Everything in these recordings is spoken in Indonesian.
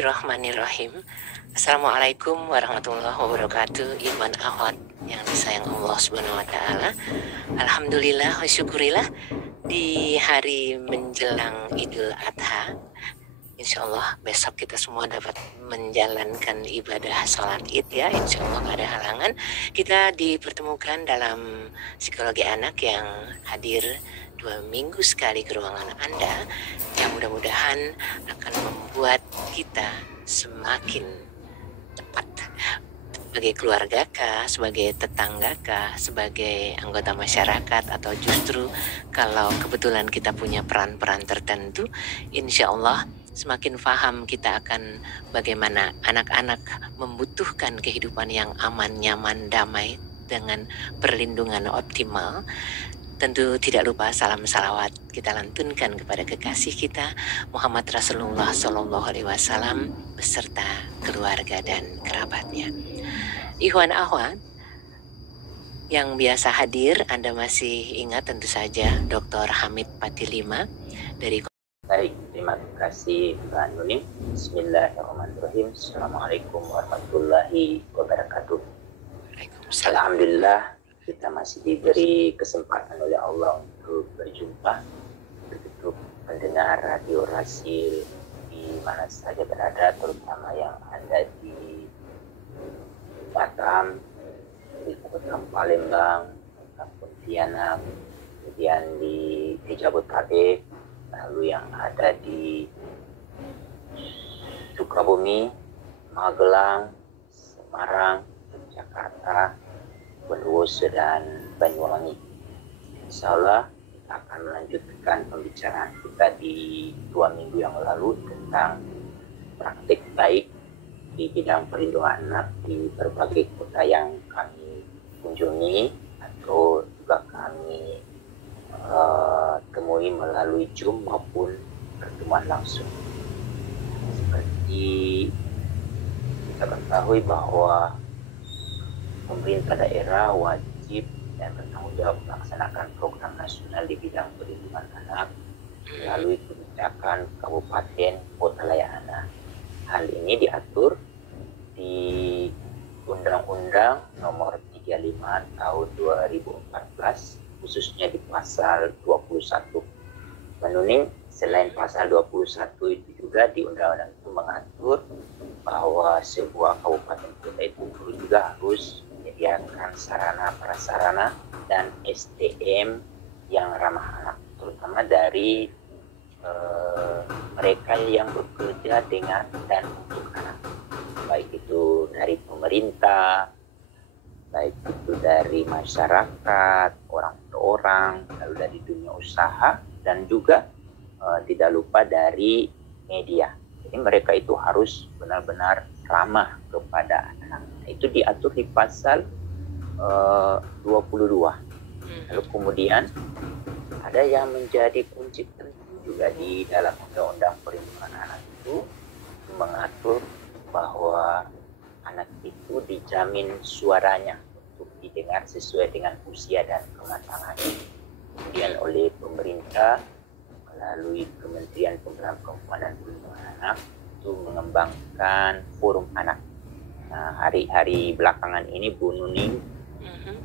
Bismillahirrahmanirrahim. Assalamualaikum warahmatullahi wabarakatuh. Iman akhwat yang disayang Allah Subhanahu wa taala. Alhamdulillah wa syukurillah di hari menjelang Idul Adha. Insya Allah besok kita semua dapat menjalankan ibadah sholat id ya. Insya Allah gak ada halangan. Kita dipertemukan dalam psikologi anak yang hadir 2 minggu sekali ke ruangan Anda, yang mudah-mudahan akan membuat kita semakin tepat sebagai keluarga kah, sebagai tetangga kah, sebagai anggota masyarakat, atau justru kalau kebetulan kita punya peran-peran tertentu, insya Allah semakin paham kita akan bagaimana anak-anak membutuhkan kehidupan yang aman, nyaman, damai dengan perlindungan optimal. Tentu tidak lupa salam salawat kita lantunkan kepada kekasih kita Muhammad Rasulullah SAW beserta keluarga dan kerabatnya. Ikhwan akhwat yang biasa hadir, Anda masih ingat tentu saja Dr. Hamid Patilima dari. Baik, terima kasih Mbak Nuning. Bismillahirrahmanirrahim. Assalamualaikum warahmatullahi wabarakatuh. Alhamdulillah kita masih diberi kesempatan oleh Allah untuk berjumpa untuk pendengar Radio Rasil di mana saja berada, terutama yang ada di Batam, di Kota Palembang, Pontianak, kemudian di Jabodetabek, lalu yang ada di Sukabumi, Magelang, Semarang, Jakarta, Bondowoso dan Banyuwangi. Insya Allah kita akan melanjutkan pembicaraan kita di 2 minggu yang lalu tentang praktik baik di bidang perlindungan anak di berbagai kota yang kami kunjungi atau juga kami temui melalui Zoom maupun pertemuan langsung. Seperti kita ketahui bahwa pemerintah daerah wajib dan bertanggung jawab melaksanakan program nasional di bidang perlindungan anak melalui kebijakan kabupaten kota layanan. Hal ini diatur di Undang-Undang Nomor 35 Tahun 2014, khususnya di pasal 21. Menuning, selain pasal 21 itu juga di undang-undang itu mengatur bahwa sebuah kabupaten kota itu juga harus menyediakan sarana prasarana dan SDM yang ramah anak, terutama dari mereka yang bekerja dengan dan untuk anak, baik itu dari pemerintah, baik itu dari masyarakat, orang per orang, lalu dari dunia usaha, dan juga tidak lupa dari media. Jadi mereka itu harus benar-benar ramah kepada anak. Itu diatur di pasal 22. Lalu kemudian ada yang menjadi kunci penting juga di dalam Undang-Undang Perlindungan Anak itu mengatur bahwa anak itu dijamin suaranya untuk didengar sesuai dengan usia dan kematangannya. Kemudian oleh pemerintah melalui Kementerian Pemberdayaan Perempuan dan Perlindungan Anak itu mengembangkan forum anak. Nah, hari-hari belakangan ini Bu Nuning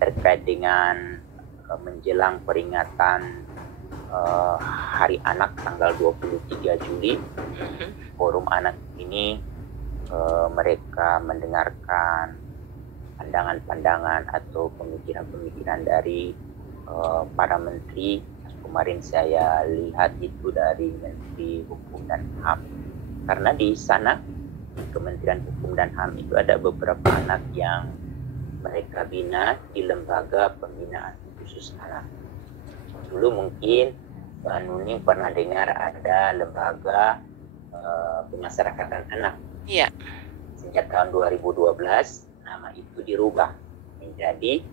terkait dengan menjelang peringatan Hari Anak tanggal 23 Juli, forum anak ini mereka mendengarkan pandangan-pandangan atau pemikiran-pemikiran dari para menteri. Kemarin saya lihat itu dari Menteri Hukum dan HAM, karena di sana di Kementerian Hukum dan HAM itu ada beberapa anak yang mereka bina di lembaga pembinaan khusus anak. Dulu mungkin Mbak Nuning pernah dengar ada lembaga pemasyarakatan anak. Iya. Sejak tahun 2012 nama itu dirubah menjadi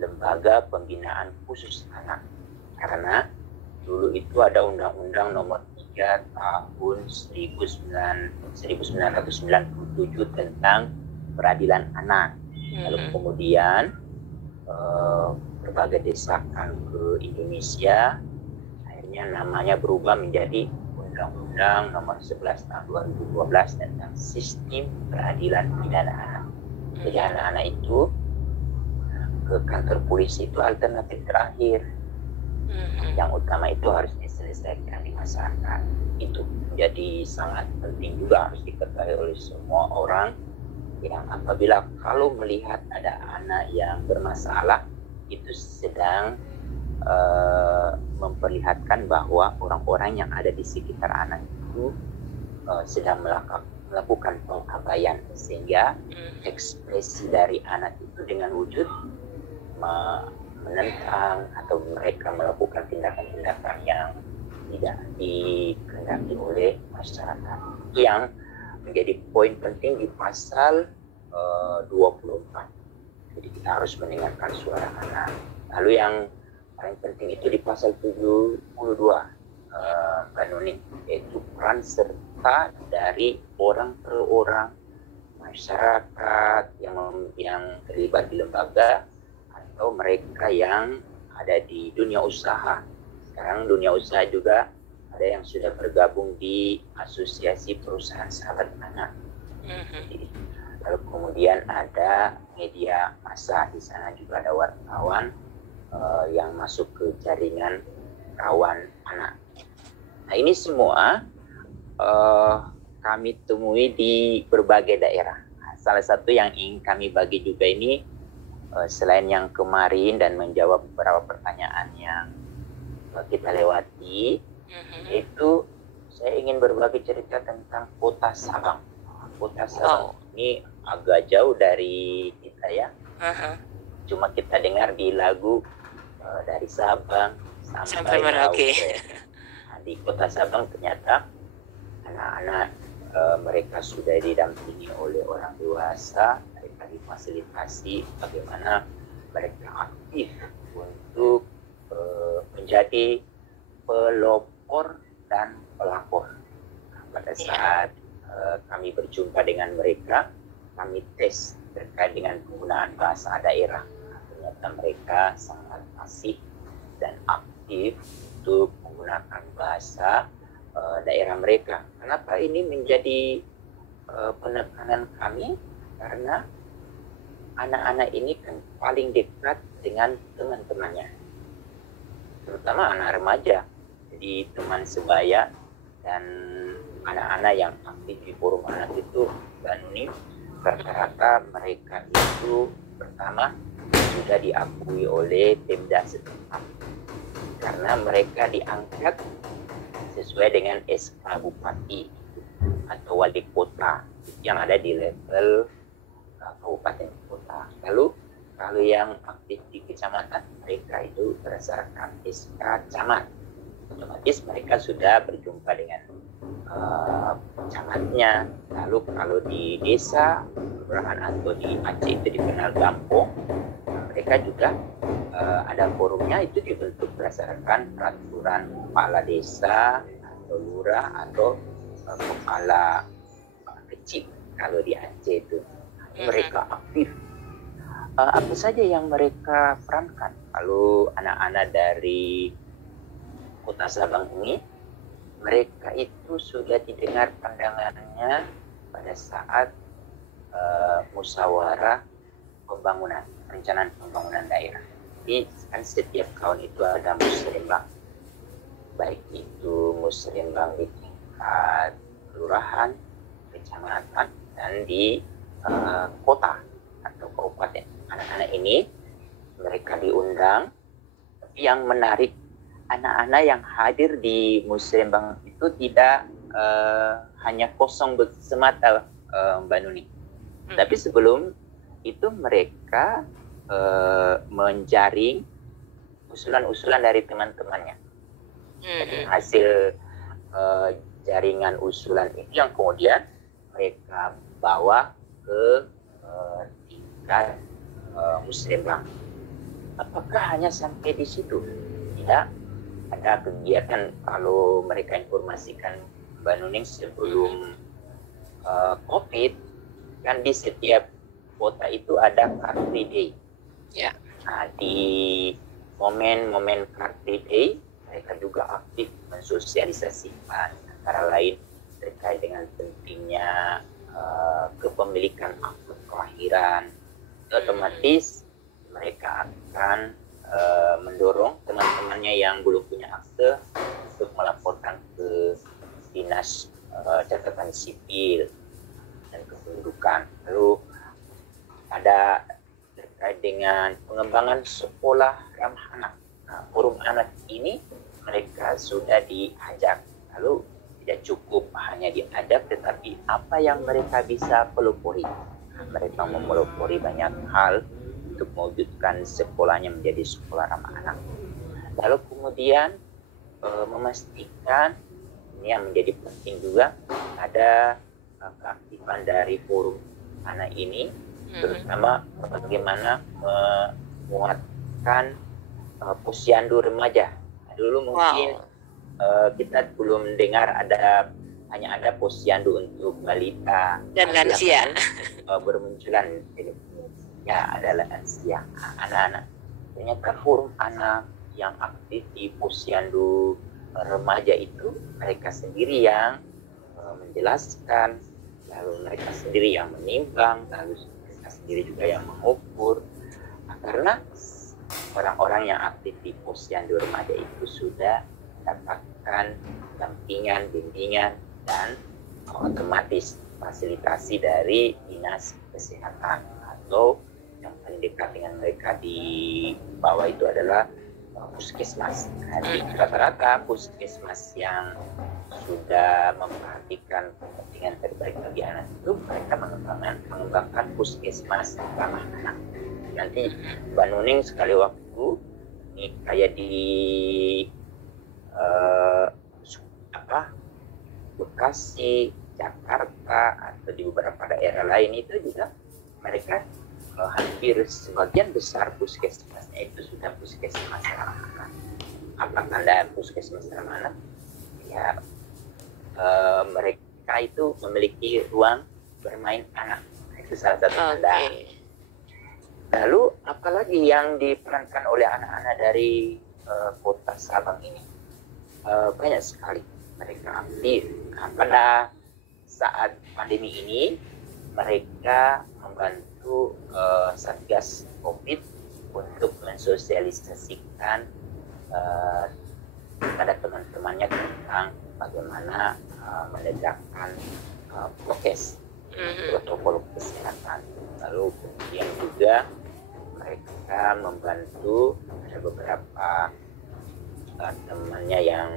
Lembaga Pembinaan Khusus Anak, karena dulu itu ada Undang-Undang Nomor 3 Tahun 1997 tentang peradilan anak. Lalu kemudian berbagai desakan ke Indonesia, akhirnya namanya berubah menjadi Undang-Undang Nomor 11 Tahun 2012 tentang Sistem Peradilan Pidana Anak. Jadi anak-anak itu ke kantor polisi itu alternatif terakhir. Yang utama itu harus diselesaikan di masyarakat. Itu jadi sangat penting juga, harus diketahui oleh semua orang yang apabila kalau melihat ada anak yang bermasalah, itu sedang memperlihatkan bahwa orang-orang yang ada di sekitar anak itu sedang melakukan pengabaian, sehingga ekspresi dari anak itu dengan wujud menentang atau mereka melakukan tindakan-tindakan yang tidak dikehendaki oleh masyarakat. Yang menjadi poin penting di pasal 24. Jadi kita harus mendengarkan suara anak. Lalu yang paling penting itu di pasal 72 Mbak Nuni, yaitu peran serta dari orang per orang, masyarakat yang terlibat di lembaga atau mereka yang ada di dunia usaha. Sekarang dunia usaha juga ada yang sudah bergabung di Asosiasi Perusahaan Sahabat Anak. Lalu kemudian ada media massa, di sana juga ada wartawan yang masuk ke jaringan kawan anak. Nah, ini semua kami temui di berbagai daerah. Salah satu yang ingin kami bagi juga ini, selain yang kemarin dan menjawab beberapa pertanyaan yang kita lewati, itu saya ingin berbagi cerita tentang Kota Sabang. Kota Sabang ini agak jauh dari kita ya. Cuma kita dengar di lagu dari Sabang sampai Merauke. Nah, di Kota Sabang ternyata anak-anak mereka sudah didampingi oleh orang dewasa, mereka difasilitasi bagaimana mereka aktif untuk menjadi pelopor dan pelapor. Pada saat kami berjumpa dengan mereka, kami tes terkait dengan penggunaan bahasa daerah. Ternyata mereka sangat fasih dan aktif untuk menggunakan bahasa daerah mereka. Kenapa ini menjadi penekanan kami? Karena anak-anak ini kan paling dekat dengan teman-temannya, terutama anak remaja. Jadi teman sebaya dan anak-anak yang aktif di forum anak itu, Mbak Nuni, rata-rata mereka itu pertama sudah diakui oleh Pemda setempat karena mereka diangkat sesuai dengan SK Bupati atau Wali Kota yang ada di level kabupaten kota. Lalu kalau yang aktif di kecamatan, mereka itu berdasarkan SK Camat. Otomatis mereka sudah berjumpa dengan camatnya. Lalu kalau di desa, kelurahan atau di Aceh itu dikenal Gampong, mereka juga ada forumnya, itu dibentuk berdasarkan peraturan kepala desa atau lurah atau kepala kecil kalau di Aceh itu. Mereka aktif. Apa saja yang mereka perankan? Kalau anak-anak dari Kota Sabang ini, mereka itu sudah didengar pandangannya pada saat musyawarah pembangunan, perencanaan pembangunan daerah. Jadi kan setiap tahun itu ada musrenbang, baik itu musrenbang di tingkat kelurahan, kecamatan, dan di kota atau kabupaten. Anak-anak ini mereka diundang. Tapi yang menarik, anak-anak yang hadir di musrenbang itu tidak hanya kosong semata, Mbak Nuni. Tapi sebelum itu mereka menjaring usulan-usulan dari teman-temannya. Jadi hasil jaringan usulan itu yang kemudian mereka bawa ke tingkat musrenbang. Apakah hanya sampai di situ? Tidak. Ada kegiatan, kalau mereka informasikan Mbak Nuning sebelum COVID, kan di setiap kota itu ada Car Free Day. Ya. Nah, di momen-momen Car Free Day, mereka juga aktif mensosialisasikan antara lain terkait dengan pentingnya kepemilikan akte kelahiran. Otomatis mereka akan mendorong teman-temannya yang belum punya akte untuk melaporkan ke dinas catatan sipil dan kependudukan. Lalu ada terkait dengan pengembangan sekolah ramah anak. Nah, forum anak ini mereka sudah diajak. Lalu tidak cukup hanya diajak, tetapi apa yang mereka bisa pelopori. Nah, mereka memelopori banyak hal untuk mewujudkan sekolahnya menjadi sekolah ramah anak. Lalu kemudian memastikan, ini yang menjadi penting juga, ada keaktifan dari forum anak ini, terutama bagaimana menguatkan posyandu remaja. Dulu mungkin kita belum dengar hanya ada posyandu untuk balita dan lansia. Bermunculan ya adalah lansia, anak-anak. Ternyata forum anak yang aktif di posyandu remaja itu mereka sendiri yang menjelaskan, lalu mereka sendiri yang menimbang, lalu mereka sendiri juga yang mengukur. Karena orang-orang yang aktif di posyandu remaja itu sudah mendapatkan dampingan, bimbingan, dan otomatis fasilitasi dari dinas kesehatan, atau yang paling dekat dengan mereka di bawah itu adalah puskesmas. Jadi rata-rata puskesmas yang sudah memperhatikan kepentingan terbaik bagi anak itu, mereka mengembangkan puskesmas ramah anak. Nanti Mbak Nuning sekali waktu ini kayak di Bekasi, Jakarta, atau di beberapa daerah lain itu juga mereka hampir sebagian besar puskesmasnya itu sudah puskesmas ramah anak. Apa tanda puskesmas ramah anak? Ya, mereka itu memiliki ruang bermain anak. Itu salah satu tanda. Lalu apalagi yang diperankan oleh anak-anak dari kota Sabang ini? Banyak sekali mereka aktif. Nah, pada saat pandemi ini mereka membantu Satgas COVID untuk mensosialisasikan pada teman-temannya tentang bagaimana menegakkan prokes, protokol kesehatan. Lalu kemudian juga mereka membantu ada beberapa temannya yang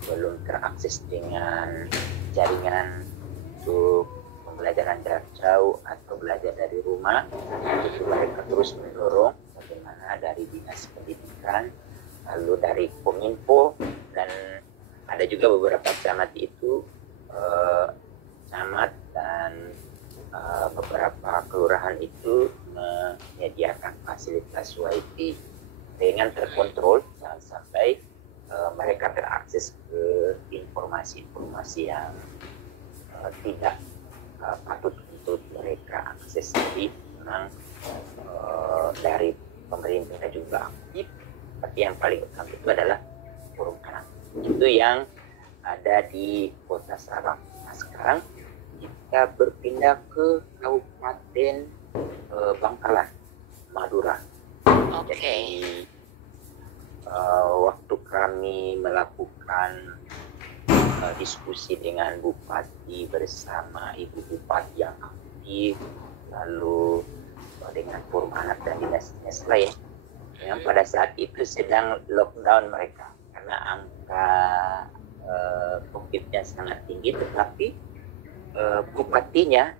belum terakses dengan jaringan untuk pembelajaran jarak jauh atau belajar dari rumah. Itu mereka terus mendorong bagaimana dari dinas pendidikan, lalu dari Kominfo, dan ada juga beberapa camat itu, camat dan beberapa kelurahan itu menyediakan fasilitas WiFi dengan terkontrol, jangan sampai mereka terakses ke informasi-informasi yang tidak patut untuk mereka akses. Jadi memang dari pemerintah juga aktif, tapi yang paling utama itu adalah forum anak. Itu yang ada di Kota Sabang. Nah, sekarang kita berpindah ke Kabupaten Bangkalan, Madura. Jadi waktu kami melakukan diskusi dengan Bupati bersama Ibu Bupati yang aktif, lalu dengan forum anak dan dinas-dinas lain, yang pada saat itu sedang lockdown mereka karena angka COVID-nya sangat tinggi, tetapi bupatinya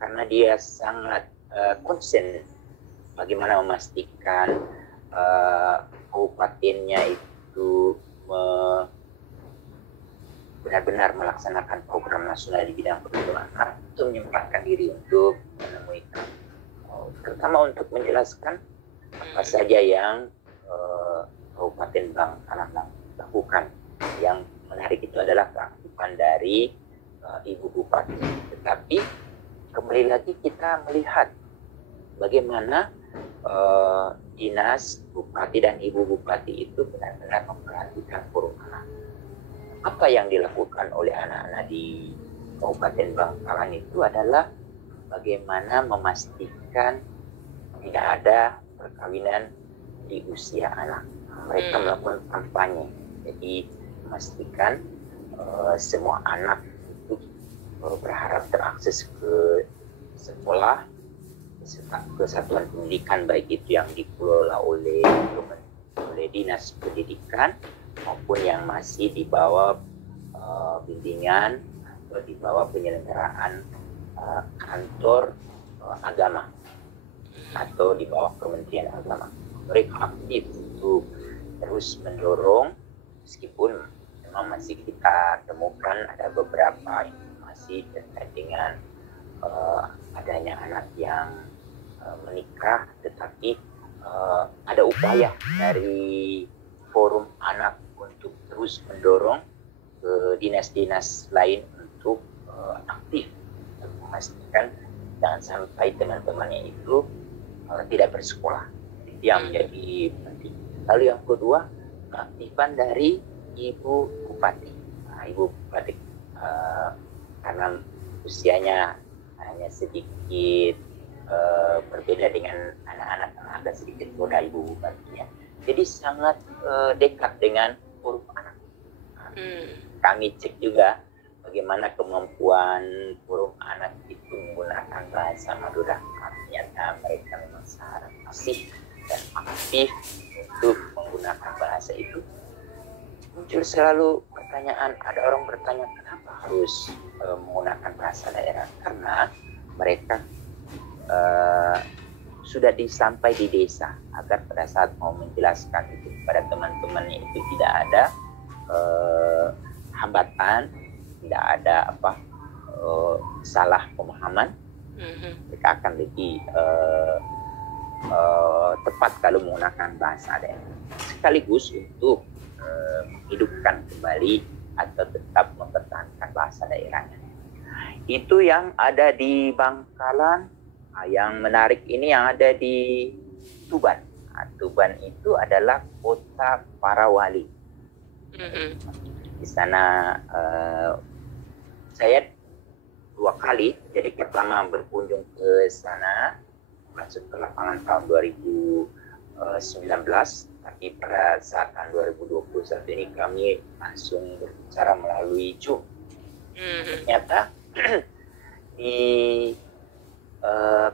karena dia sangat konsen bagaimana memastikan kabupatennya itu benar-benar melaksanakan program nasional di bidang perlindungan anak, itu menyempatkan diri untuk menemui kami, terutama untuk menjelaskan apa saja yang Kabupaten Bangkalan lakukan. Yang menarik itu adalah keaktifan dari Ibu Bupati. Tetapi kembali lagi kita melihat bagaimana dinas Bupati dan Ibu Bupati itu benar-benar memperhatikan forum anak. apa yang dilakukan oleh anak-anak di Kabupaten Bangkalan itu adalah bagaimana memastikan tidak ada perkawinan di usia anak. Mereka melakukan kampanye, jadi memastikan semua anak itu berharap terakses ke sekolah, ke satuan pendidikan, baik itu yang dikelola oleh dinas pendidikan maupun yang masih di bawah bimbingan atau di bawah penyelenggaraan kantor agama atau di bawah Kementerian Agama. Mereka aktif untuk terus mendorong, meskipun memang masih kita temukan ada beberapa informasi terkait dengan adanya anak yang menikah, tetapi ada upaya dari forum anak untuk terus mendorong ke dinas-dinas lain untuk aktif memastikan jangan sampai teman-temannya itu tidak bersekolah. Itu yang menjadi penting. Lalu yang kedua, keaktifan dari Ibu Bupati. Ibu Bupati karena usianya hanya sedikit berbeda dengan anak-anak, agak sedikit muda Ibu Bupatinya. Jadi sangat dekat dengan forum anak. Kami cek juga bagaimana kemampuan forum anak itu menggunakan bahasa Madura. Ternyata mereka memang sangat fasih dan aktif untuk menggunakan bahasa itu. Muncul selalu pertanyaan, ada orang bertanya kenapa harus menggunakan bahasa daerah, karena mereka sudah disampai di desa agar pada saat mau menjelaskan itu kepada teman-temannya itu tidak ada hambatan, tidak ada salah pemahaman. Mereka akan lebih tepat kalau menggunakan bahasa daerah, sekaligus untuk menghidupkan kembali atau tetap mempertahankan bahasa daerahnya. Itu yang ada di Bangkalan. Yang menarik ini yang ada di Tuban. Tuban itu adalah kota para wali. Di sana saya 2 kali. Jadi pertama berkunjung ke sana masuk ke lapangan tahun 2019, tapi pada saat tahun 2021 ini kami langsung berbicara melalui Zoom. Ternyata di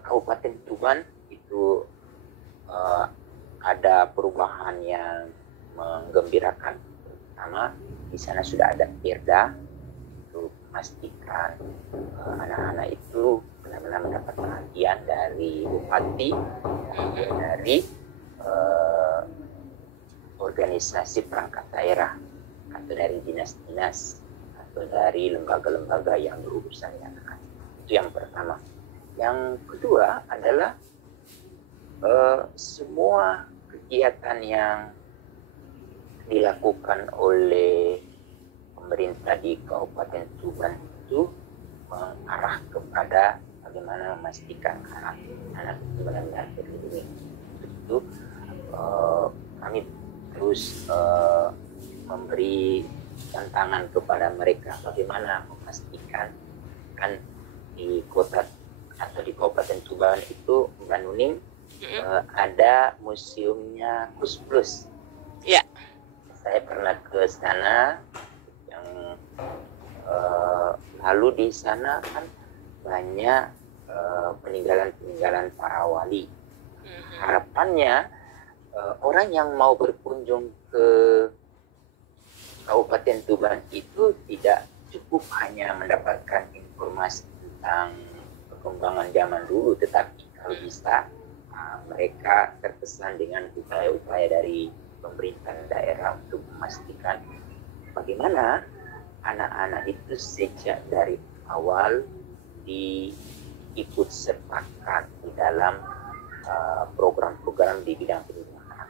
Kabupaten Tuban itu ada perubahan yang menggembirakan. Pertama, di sana sudah ada perda untuk memastikan anak-anak itu benar-benar mendapat perhatian dari bupati, dari organisasi perangkat daerah, atau dari dinas-dinas, atau dari lembaga-lembaga yang berurusan dengan anak. Itu yang pertama. Yang kedua adalah semua kegiatan yang dilakukan oleh pemerintah di Kabupaten Tuban itu mengarah kepada bagaimana memastikan anak-anak itu benar-benar terlindungi. Itu kami terus memberi tantangan kepada mereka bagaimana memastikan kan di kota atau di Kabupaten Tuban itu Mbak Nuning ada museumnya Kus Plus. Ya. Saya pernah ke sana, yang lalu di sana kan banyak peninggalan-peninggalan para wali. Harapannya orang yang mau berkunjung ke Kabupaten Tuban itu tidak cukup hanya mendapatkan informasi tentang perkembangan zaman dulu, tetapi kalau bisa mereka terkesan dengan upaya-upaya dari pemerintah daerah untuk memastikan bagaimana anak-anak itu sejak dari awal diikut sertakan di dalam program-program di bidang pendidikan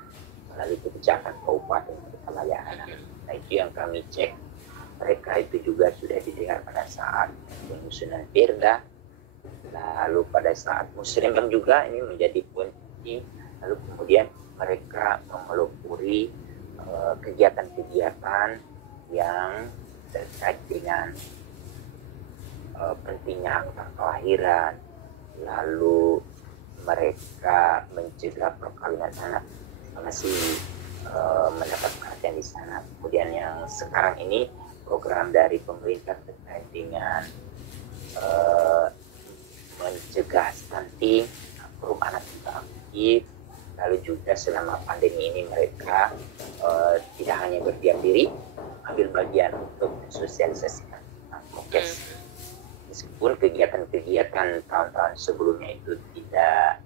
melalui kebijakan kabupaten Tasikmalaya anak. Nah, itu yang kami cek. Mereka itu juga sudah didengar pada saat penyusunan perda, lalu pada saat musrembang juga ini menjadi kunci. Lalu kemudian mereka memelopori kegiatan-kegiatan yang terkait dengan pentingnya akta kelahiran, lalu mereka mencegah perkawinan anak, masih mendapat perhatian di sana. Kemudian yang sekarang ini program dari pemerintah terkait dengan mencegah stunting, forum anak juga aktif. Lalu juga selama pandemi ini mereka tidak hanya berdiam diri, ambil bagian untuk sosialisasikan prokes. Meskipun kegiatan-kegiatan tahun-tahun sebelumnya itu tidak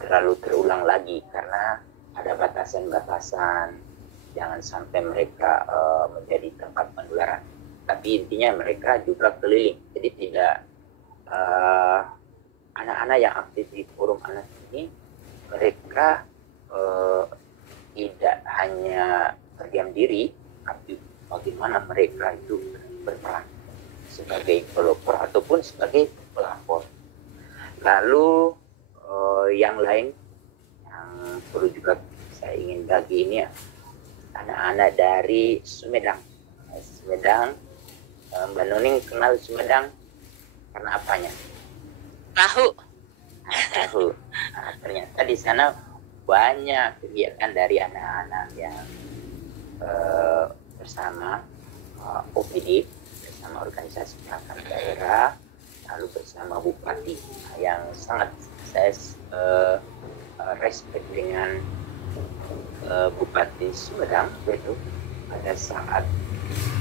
terlalu terulang lagi karena ada batasan-batasan, jangan sampai mereka menjadi tempat penularan. Tapi intinya mereka juga keliling, jadi tidak anak-anak yang aktif di forum anak ini, mereka tidak hanya berdiam diri, tapi bagaimana mereka itu berperan sebagai pelopor ataupun sebagai pelapor. Lalu yang lain yang perlu juga saya ingin bagi ini ya, anak-anak dari Sumedang. Mbak Nuning kenal Sumedang karena apanya? Tahu. Nah, ternyata di sana banyak kegiatan dari anak-anak yang bersama OPD, bersama organisasi perangkat daerah, lalu bersama Bupati, yang sangat saya respect dengan Bupati Sumedang itu. Pada saat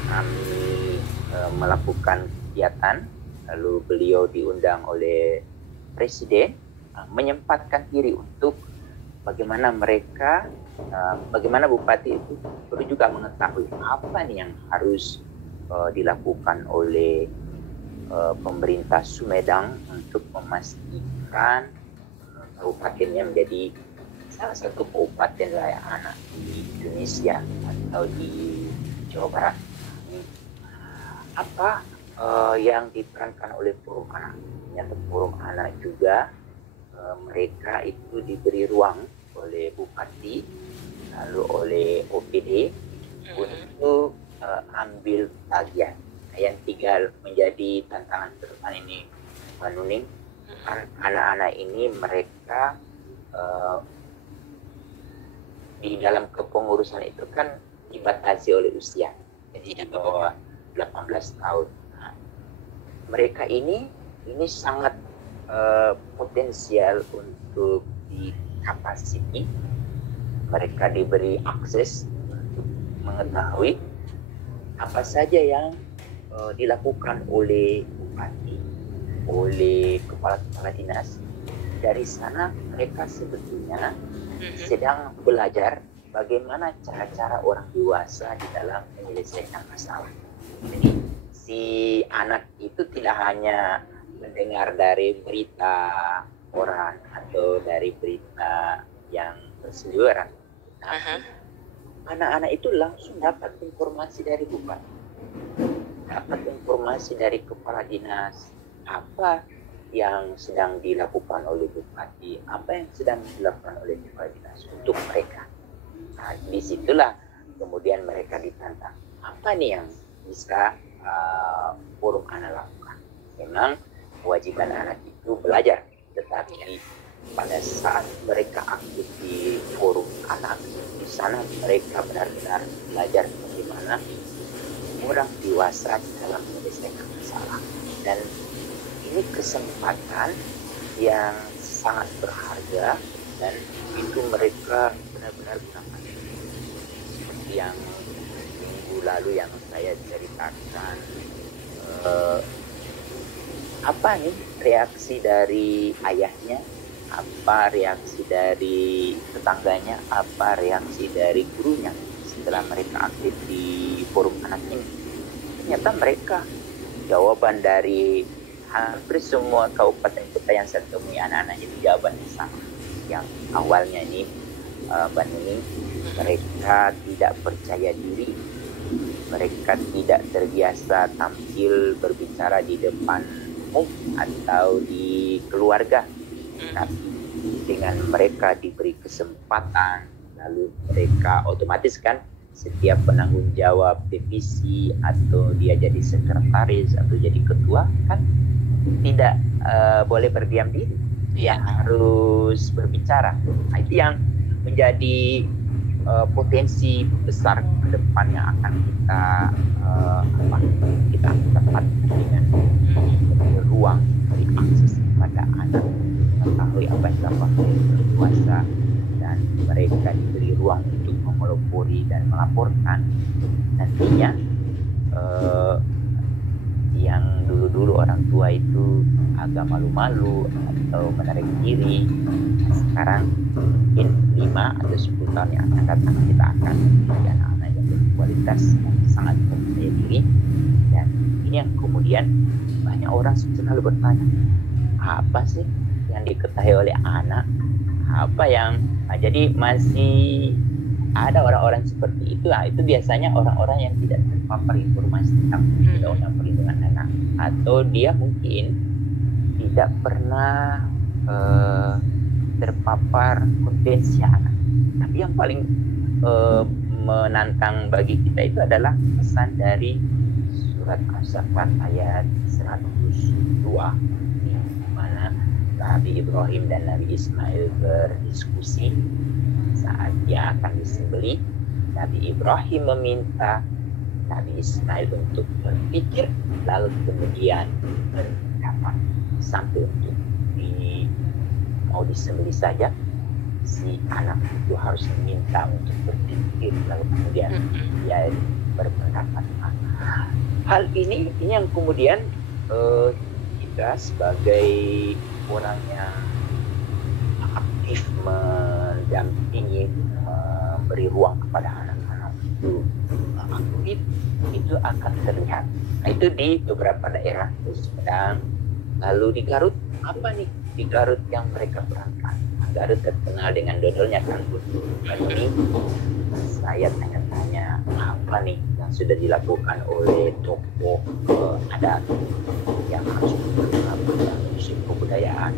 kami melakukan kegiatan, lalu beliau diundang oleh Presiden, menyempatkan diri untuk bagaimana Bupati itu perlu juga mengetahui apa nih yang harus dilakukan oleh pemerintah Sumedang untuk memastikan kabupatennya menjadi salah satu kabupaten layak anak di Indonesia atau di Jawa Barat. Apa yang diperankan oleh forum anak? Ternyata forum anak juga mereka itu diberi ruang oleh Bupati lalu oleh OPD untuk ambil bagian. Yang tinggal menjadi tantangan ke depan ini, Mbak Nuning, anak-anak ini mereka di dalam kepengurusan itu kan dibatasi oleh usia, jadi di bawah 18 tahun. Nah, mereka ini sangat potensial untuk dikapasiti. Mereka diberi akses untuk mengetahui apa saja yang dilakukan oleh bupati, oleh kepala dinas. Dari sana mereka sebetulnya sedang belajar bagaimana cara-cara orang dewasa di dalam menyelesaikan masalah. Jadi si anak itu tidak hanya mendengar dari berita orang atau dari berita yang berseliweran, tapi anak-anak itu langsung dapat informasi dari bupati, dapat informasi dari kepala dinas, apa yang sedang dilakukan oleh bupati, apa yang sedang dilakukan oleh kepala dinas untuk mereka. Nah, disitulah kemudian mereka ditantang, apa nih yang bisa forum anak lakukan. Memang kewajiban anak itu belajar, tetapi pada saat mereka aktif di forum anak, di sana mereka benar-benar belajar bagaimana orang dewasa dalam menyelesaikan masalah. Dan ini kesempatan yang sangat berharga dan itu mereka benar-benar gunakan. Seperti yang minggu lalu yang saya ceritakan, apa nih reaksi dari ayahnya, apa reaksi dari tetangganya, apa reaksi dari gurunya setelah mereka aktif di forum anak ini. Ternyata mereka jawaban dari hampir semua kabupaten kota yang saya temui anak-anak itu jawabannya sama. Yang awalnya ini Mbak Nuning, mereka tidak percaya diri, mereka tidak terbiasa tampil berbicara di depan umum atau di keluarga. Tapi dengan mereka diberi kesempatan, lalu mereka otomatis kan setiap penanggung jawab divisi atau dia jadi sekretaris atau jadi ketua kan tidak boleh berdiam diri, dia harus berbicara. Nah, itu yang menjadi potensi besar ke depan yang akan kita dapat dengan ruang dari akses kepada anak mengetahui apa yang dilakukan oleh berkuasa, dan mereka diberi ruang untuk memelopori dan melaporkan. Nantinya yang dulu-dulu orang tua itu agak malu-malu atau menarik diri, sekarang mungkin 5 atau 10 tahun yang akan datang kita akan menjadi anak-anak yang berkualitas, yang sangat percaya diri. Dan ini yang kemudian banyak orang selalu bertanya, apa sih yang diketahui oleh anak, apa yang jadi masih ada orang-orang seperti itu. Itu biasanya orang-orang yang tidak terpapar informasi tentang undang-undang perlindungan anak, atau dia mungkin tidak pernah terpapar potensi anak. Tapi yang paling menantang bagi kita itu adalah pesan dari surat As-Saffat ayat 102, di mana Nabi Ibrahim dan Nabi Ismail berdiskusi saat dia akan disembelih. Nabi Ibrahim meminta Nabi Ismail untuk berpikir, lalu kemudian berpendapat sampai untuk mau disembelih saja si anak itu harus meminta untuk berpikir, lalu kemudian dia berpendapat. Hal ini yang kemudian kita sebagai orang yang aktif mendampingi, memberi ruang kepada anak-anak itu aktif, itu akan terlihat. Nah, itu di beberapa daerah Sumedang. Lalu di Garut, apa nih di Garut yang mereka perankan? Garut terkenal dengan dodolnya Kangkung. Ini saya tanya-tanya, apa nih yang sudah dilakukan oleh tokoh adat yang harus menggunakan musik kebudayaan.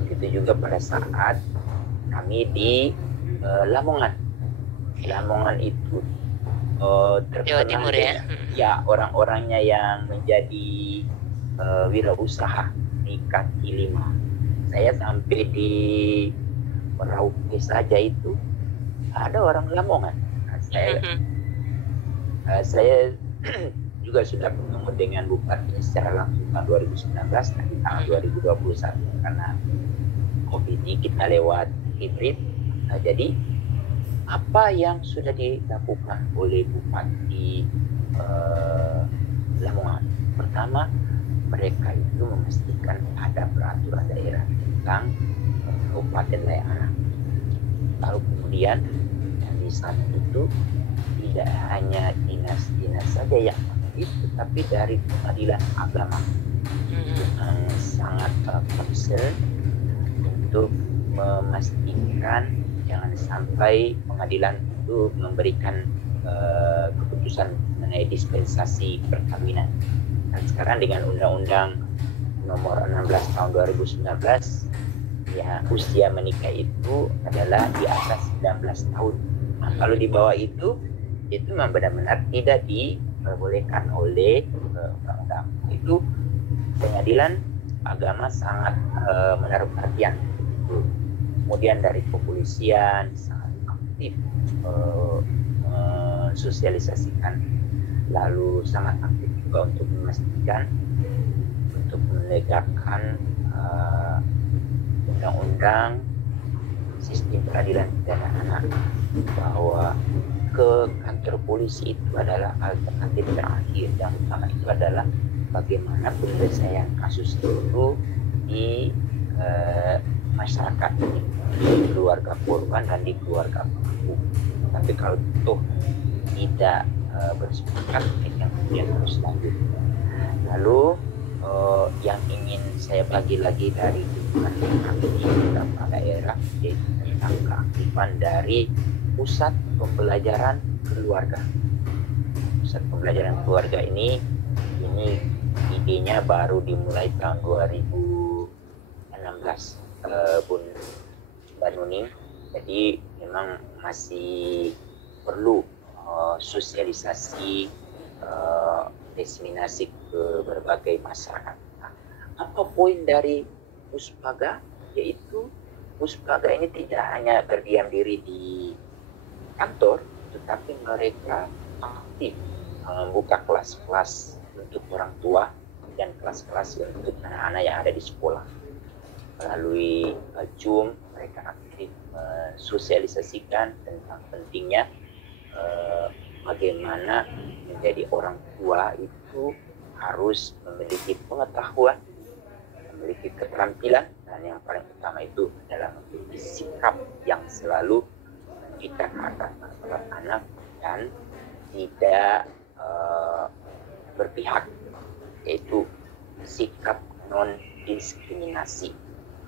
Begitu juga pada saat kami di Lamongan. Lamongan itu terkenal Jawa Timur, ya orang-orangnya yang menjadi wirausaha di kaki lima. Saya sampai di Merauke saja itu ada orang Lamongan. Saya juga sudah bertemu dengan bupati secara langsung tahun 2019, nanti tahun 2021 karena COVID ini kita lewat hibrid. Jadi apa yang sudah dilakukan oleh bupati Lamongan? Pertama, mereka itu memastikan ada peraturan daerah tentang kabupaten layak anak. Lalu kemudian di saat itu tidak hanya dinas-dinas saja yang aktif, tetapi dari pengadilan agama yang sangat concern untuk memastikan jangan sampai pengadilan itu memberikan keputusan mengenai dispensasi perkawinan. Dan sekarang dengan Undang-Undang Nomor 16 Tahun 2019, ya usia menikah itu adalah di atas 19 tahun. Nah, kalau di bawah itu memang benar-benar tidak diperbolehkan oleh undang-undang. Itu pengadilan agama sangat menaruh perhatian. Kemudian dari kepolisian sangat aktif mensosialisasikan, lalu sangat aktif juga untuk memastikan, untuk menegakkan undang-undang sistem peradilan pidana anak, bahwa ke kantor polisi itu adalah alternatif terakhir. Yang utama itu adalah bagaimana penyelesaian kasus itu di masyarakat, di keluarga korban dan di keluarga pelaku. Tapi kalau toh tidak bersepakat, yang kemudian harus lanjut. Lalu yang ingin saya bagi lagi dari kami di beberapa daerah, yaitu tentang keaktifan dari pusat pembelajaran keluarga. Pusat pembelajaran keluarga ini idenya baru dimulai tahun 2016 Bun Banuning. Jadi memang masih perlu sosialisasi, diseminasi ke berbagai masyarakat. Nah, apa poin dari Puspaga? Yaitu Puspaga ini tidak hanya berdiam diri di kantor, tetapi mereka aktif membuka kelas-kelas untuk orang tua dan kelas-kelas untuk anak-anak yang ada di sekolah. Melalui Zoom, mereka aktif sosialisasikan tentang pentingnya bagaimana menjadi orang tua itu harus memiliki pengetahuan, memiliki keterampilan, dan yang paling utama itu adalah memiliki sikap yang selalu mendidik anak dan tidak berpihak, yaitu sikap non diskriminasi.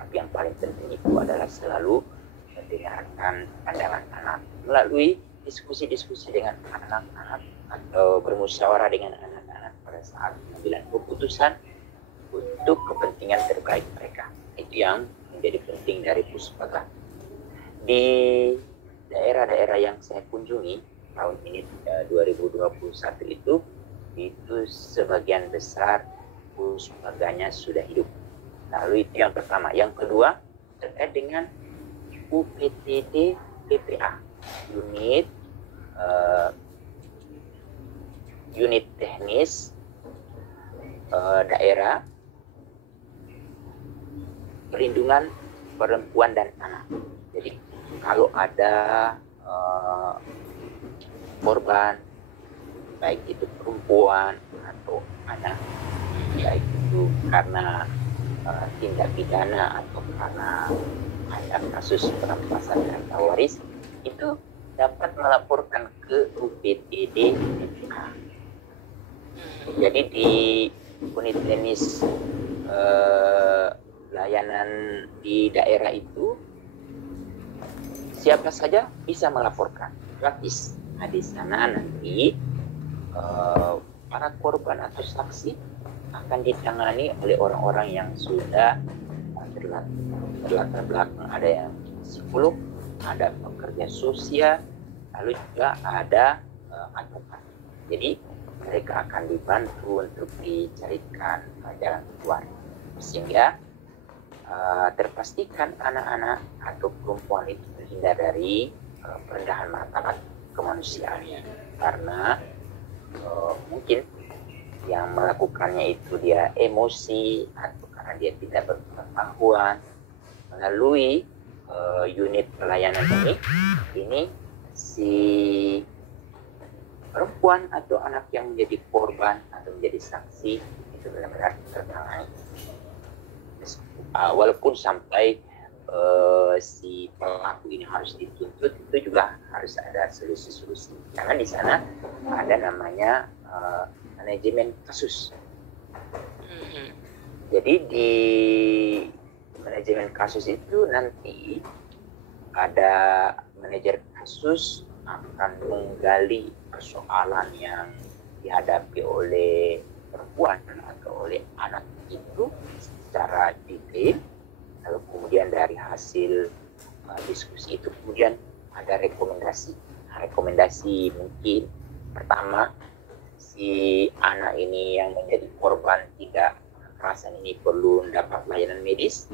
Tapi yang paling penting itu adalah selalu mendengarkan pandangan anak melalui diskusi-diskusi dengan anak-anak atau bermusyawarah dengan anak-anak pada saat pengambilan keputusan untuk kepentingan terbaik mereka. Itu yang menjadi penting dari Puspaga. Di daerah-daerah yang saya kunjungi tahun ini 2021 itu sebagian besar Puspaganya sudah hidup. Lalu itu yang pertama. Yang kedua terkait dengan UPTD PPA, unit teknis daerah perlindungan perempuan dan anak. Jadi kalau ada korban, baik itu perempuan atau anak, baik itu karena tindak pidana atau karena ada kasus perampasan harta waris, itu dapat melaporkan ke UPTD PPA. Jadi di unit teknis layanan di daerah itu siapa saja bisa melaporkan gratis. Nah, di sana nanti para korban atau saksi akan ditangani oleh orang-orang yang sudah berlatar belakang, ada yang psikolog, ada pekerja sosial, lalu juga ada advokat. Jadi mereka akan dibantu untuk dicarikan jalan keluar sehingga terpastikan anak-anak atau perempuan itu terhindar dari perendahan martabat kemanusiaannya, karena mungkin yang melakukannya itu dia emosi atau karena dia tidak berpengetahuan. Melalui unit pelayanan ini si perempuan atau anak yang menjadi korban atau menjadi saksi itu benar-benar tertangani. Walaupun sampai si pelaku ini harus dituntut, itu juga harus ada solusi-solusi, karena di sana ada namanya manajemen kasus. Jadi di manajemen kasus itu nanti ada manajer kasus akan menggali persoalan yang dihadapi oleh perempuan atau oleh anak itu secara detail. Lalu kemudian dari hasil diskusi itu kemudian ada rekomendasi. Rekomendasi mungkin pertama, si anak ini yang menjadi korban tindak kekerasan ini perlu mendapat layanan medis,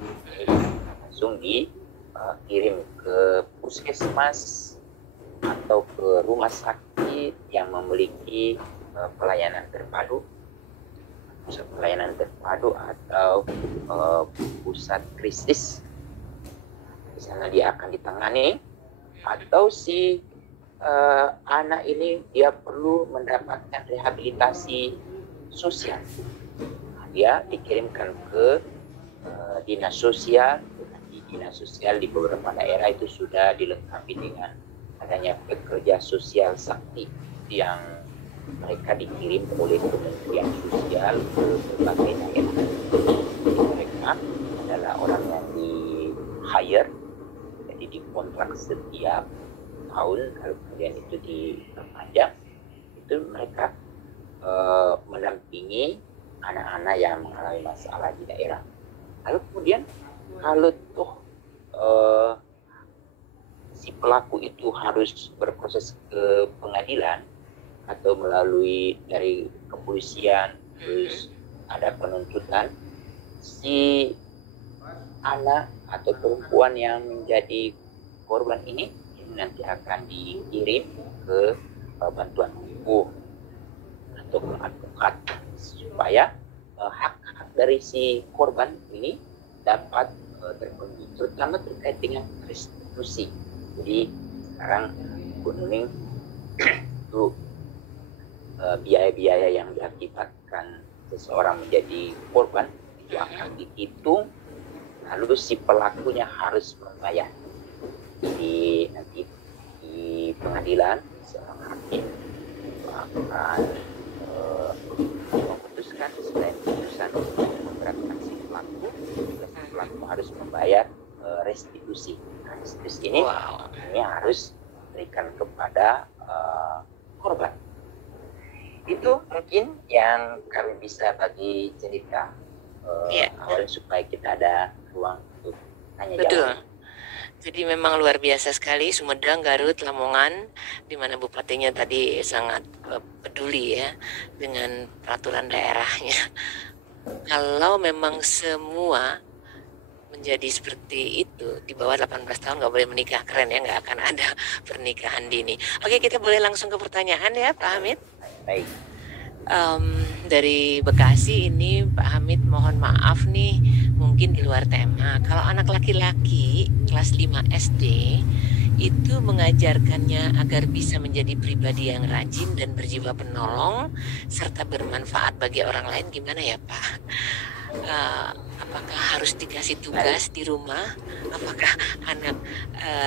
langsung dikirim ke puskesmas atau ke rumah sakit yang memiliki pelayanan terpadu, pusat pelayanan terpadu atau pusat krisis. Di sana dia akan ditangani. Atau si anak ini dia perlu mendapatkan rehabilitasi sosial, dia dikirimkan ke dinas sosial. Di dinas sosial di beberapa daerah itu sudah dilengkapi dengan adanya pekerja sosial sakti yang mereka dikirim oleh Kementerian Sosial ke berbagai daerah. Jadi mereka adalah orang yang di hire, jadi dikontrak setiap tahun, kalau kemudian itu diperpanjang, itu mereka mendampingi anak-anak yang mengalami masalah di daerah. Lalu kemudian kalau toh si pelaku itu harus berproses ke pengadilan, atau melalui dari kepolisian, terus ada penuntutan, si anak atau perempuan yang menjadi korban ini nanti akan dikirim ke bantuan hukum atau ke advokat supaya hak-hak dari si korban ini dapat terpenuhi, terutama terkait dengan restitusi. Jadi sekarang Bu Nuning itu biaya-biaya yang diakibatkan seseorang menjadi korban itu akan dihitung, lalu si pelakunya harus membayar. Jadi nanti di pengadilan seorang hakim akan memutuskan selain putusan memberatkan si pelaku harus membayar restitusi. Nah, restitusi ini harus diberikan kepada korban. Itu mungkin yang kami bisa bagi cerita awal supaya kita ada ruang untuk tanya jawab. Jadi memang luar biasa sekali, Sumedang, Garut, Lamongan, di mana bupatinya tadi sangat peduli ya dengan peraturan daerahnya. Kalau memang semua menjadi seperti itu, di bawah 18 tahun nggak boleh menikah, keren ya, nggak akan ada pernikahan dini. Oke, kita boleh langsung ke pertanyaan ya Pak Hamid. Baik. Dari Bekasi ini Pak Hamid, mohon maaf nih mungkin di luar tema. Kalau anak laki-laki kelas 5 SD itu mengajarkannya agar bisa menjadi pribadi yang rajin dan berjiwa penolong serta bermanfaat bagi orang lain, gimana ya Pak? Apakah harus dikasih tugas di rumah? Apakah anak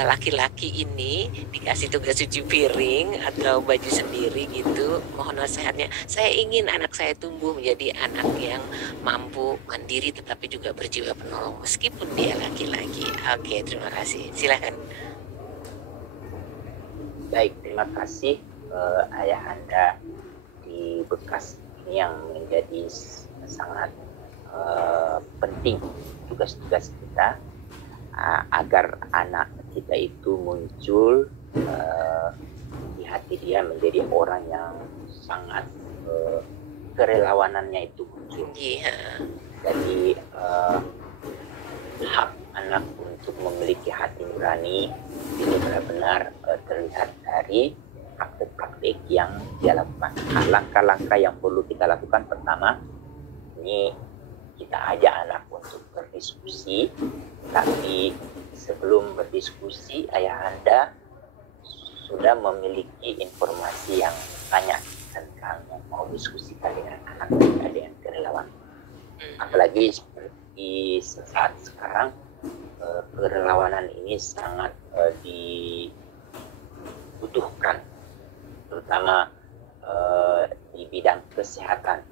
laki-laki ini dikasih tugas cuci piring atau baju sendiri gitu? Mohon nasihatnya. Saya ingin anak saya tumbuh menjadi anak yang mampu, mandiri, tetapi juga berjiwa penolong meskipun dia laki-laki. Oke, terima kasih. Silakan. Baik, terima kasih ayah Anda di Bekasi ini yang menjadi sangat penting tugas-tugas kita agar anak kita itu muncul di hati dia menjadi orang yang sangat kerelawanannya itu muncul. Jadi hak anak untuk memiliki hati nurani ini benar-benar terlihat dari praktik-praktik yang dia lakukan. Langkah-langkah yang perlu kita lakukan, pertama ini kita ajak anak untuk berdiskusi, tapi sebelum berdiskusi ayah Anda sudah memiliki informasi yang banyak tentang yang mau diskusikan dengan anak Anda dengan kerelawan. Apalagi seperti saat sekarang kerelawanan ini sangat dibutuhkan, terutama di bidang kesehatan.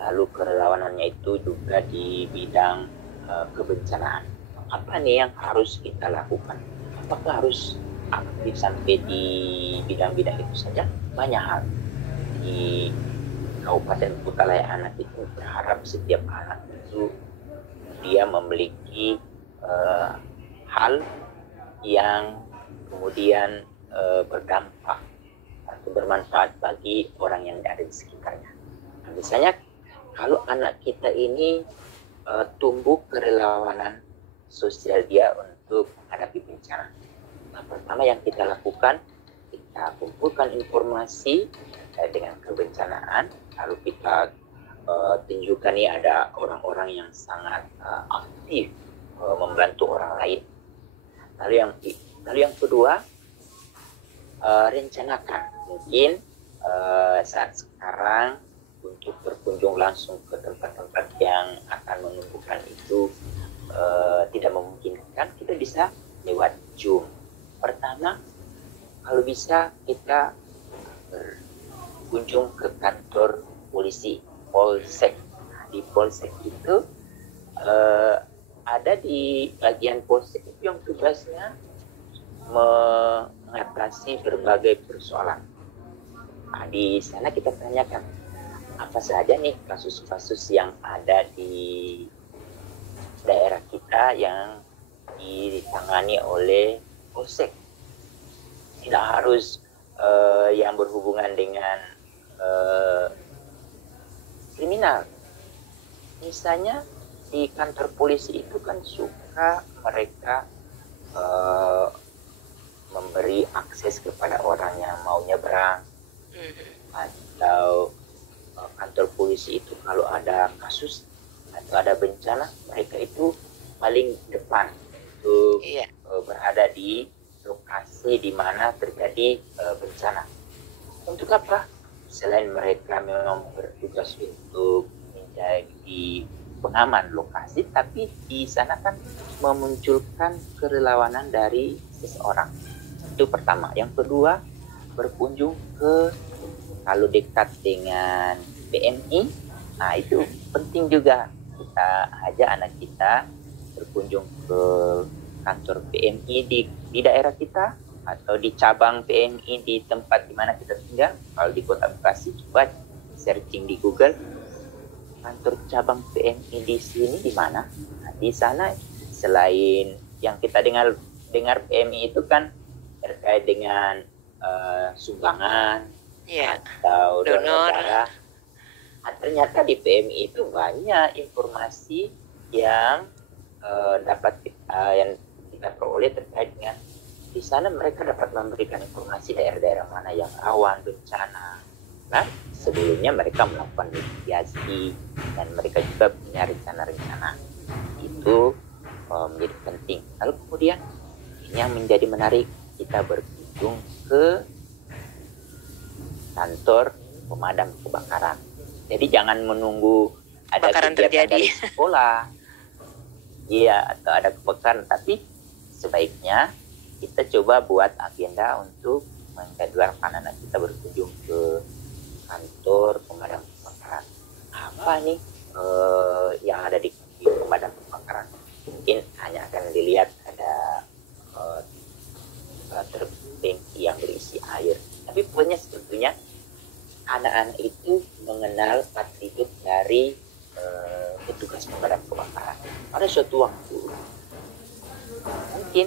Lalu kerelawanannya itu juga di bidang kebencanaan. Apa nih yang harus kita lakukan? Apakah harus aktif sampai di bidang-bidang itu saja? Banyak hal. Di Kabupaten Kutalaya Anak itu berharap setiap anak itu dia memiliki hal yang kemudian berdampak atau bermanfaat bagi orang yang ada di sekitarnya. Nah, misalnya kalau anak kita ini tumbuh kerelawanan sosial dia untuk menghadapi bencana. Nah, pertama yang kita lakukan, kita kumpulkan informasi dengan kebencanaan, lalu kita tunjukkan nih ada orang-orang yang sangat aktif membantu orang lain. Lalu yang kedua, rencanakan mungkin saat sekarang untuk berkunjung langsung ke tempat-tempat yang akan menumbuhkan itu tidak memungkinkan, kita bisa lewat Zoom. Pertama, kalau bisa kita berkunjung ke kantor polisi, Polsek. Di Polsek itu ada di bagian Polsek itu yang tugasnya mengatasi berbagai persoalan. Nah, di sana kita tanyakan apa saja nih kasus-kasus yang ada di daerah kita yang ditangani oleh Polsek. Tidak harus yang berhubungan dengan kriminal. Misalnya di kantor polisi itu kan suka mereka memberi akses kepada orang yang mau nyebrang, atau kantor polisi itu kalau ada kasus atau ada bencana, mereka itu paling depan untuk berada di lokasi di mana terjadi bencana. Untuk apa? Selain mereka memang bertugas untuk menjadi pengaman lokasi, tapi di sana kan memunculkan kerelawanan dari seseorang. Itu pertama. Yang kedua, berkunjung ke, kalau dekat dengan PMI, nah itu penting juga kita ajak anak kita berkunjung ke kantor PMI di daerah kita atau di cabang PMI di tempat di mana kita tinggal. Kalau di Kota Bekasi, coba searching di Google kantor cabang PMI di sini di mana. Nah, di sana selain yang kita dengar PMI itu kan terkait dengan sumbangan atau donor darah. Nah, ternyata di PMI itu banyak informasi yang dapat yang kita peroleh terkait dengan di sana. Mereka dapat memberikan informasi daerah-daerah mana yang rawan bencana. Nah, sebelumnya mereka melakukan mitigasi dan mereka juga punya rencana-rencana. Itu menjadi penting. Lalu kemudian ini yang menjadi menarik, kita berkunjung ke kantor pemadam kebakaran. Jadi jangan menunggu ada kebakaran kegiatan terjadi dari sekolah, atau ada kebakaran, tapi sebaiknya kita coba buat agenda untuk menjadwalkan anak kita berkunjung ke kantor pemadam kebakaran. Apa nih yang ada di pemadam kebakaran? Mungkin hanya akan dilihat ada tangki yang berisi air, tapi pokoknya sebetulnya anak-anak itu mengenal atribut dari petugas pemadam kebakaran. Pada suatu waktu mungkin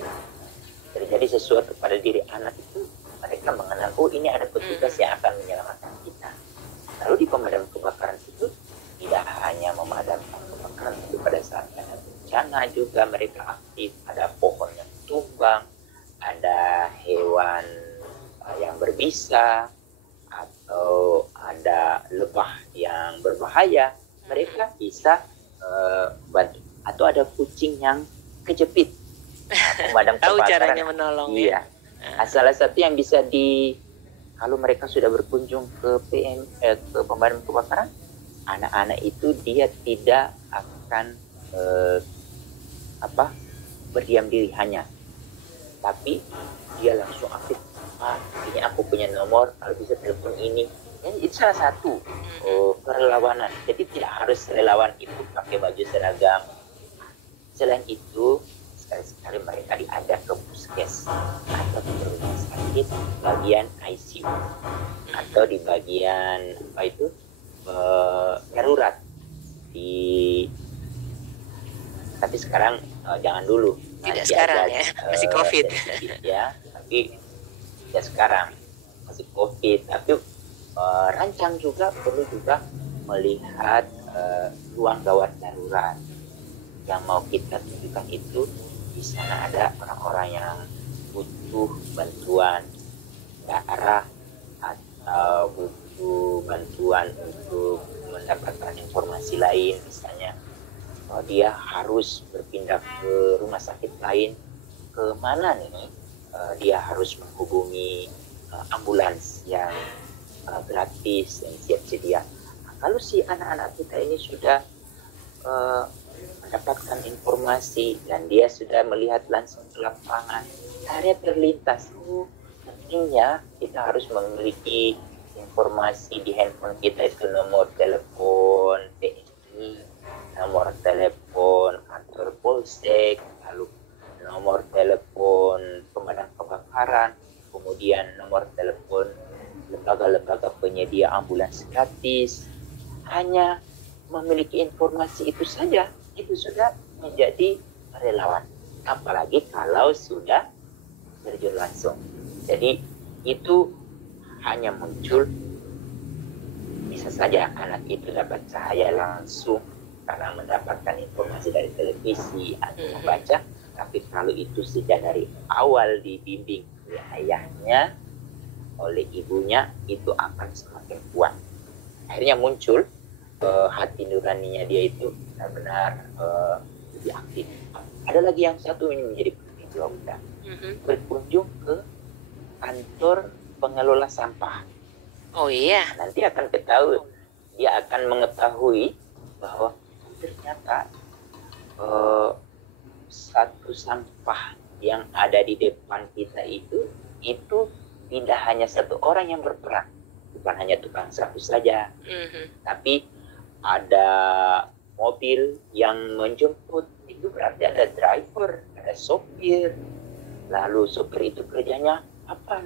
terjadi sesuatu pada diri anak itu, mereka mengenal, oh ini ada petugas yang akan menyelamatkan kita. Lalu di pemadam kebakaran itu tidak hanya memadamkan kebakaran, itu pada saat ada bencana juga mereka aktif. Ada pohon yang tumbang, ada hewan yang berbisa, atau ada lebah yang berbahaya, mereka bisa bantu. Atau ada kucing yang kejepit, pemadam tahu kebakaran caranya menolong. Nah, salah satu yang bisa kalau mereka sudah berkunjung ke ke pemadam kebakaran, anak-anak itu dia tidak akan berdiam diri hanya, tapi dia langsung aktif. Ini aku punya nomor, kalau bisa telepon ini. Itu salah satu kerelawanan. Jadi tidak harus relawan itu pakai baju seragam. Selain itu, sekali-sekali mereka diajak ke puskes atau ke rumah sakit bagian ICU atau di bagian darurat. Tapi sekarang jangan dulu. Tidak sekarang masih COVID. Tapi ya sekarang masih COVID. Tapi rancang juga perlu juga melihat ruang gawat darurat yang mau kita tunjukkan itu. Di sana ada orang-orang yang butuh bantuan darah atau butuh bantuan untuk mendapatkan informasi lain, misalnya dia harus berpindah ke rumah sakit lain, ke mana nih dia harus menghubungi ambulans yang gratis yang siap sedia. Nah, kalau si anak-anak kita ini sudah mendapatkan informasi dan dia sudah melihat langsung ke lapangan, akhirnya terlintas, pentingnya kita harus memiliki informasi di handphone kita itu, nomor telepon TNI, nomor telepon kantor polsek, lalu nomor telepon pemadam kebakaran, kemudian nomor telepon lembaga-lembaga penyedia ambulans gratis. Hanya memiliki informasi itu saja, itu sudah menjadi relawan. Apalagi kalau sudah terjun langsung. Jadi itu hanya muncul, bisa saja anak itu dapat cahaya langsung karena mendapatkan informasi dari televisi atau membaca, tapi kalau itu sejak dari awal dibimbing oleh ayahnya, oleh ibunya, itu akan semakin kuat. Akhirnya muncul hati nuraninya dia itu benar-benar lebih aktif. Ada lagi yang satu ini menjadi penting juga, Bunda. Berkunjung ke kantor pengelola sampah. Oh iya. Nanti akan ketahui, dia akan mengetahui bahwa ternyata satu sampah yang ada di depan kita itu tidak hanya satu orang yang berperan, bukan hanya tukang sapu saja, tapi ada mobil yang menjemput, itu berarti ada driver, ada sopir. Lalu sopir itu kerjanya apa?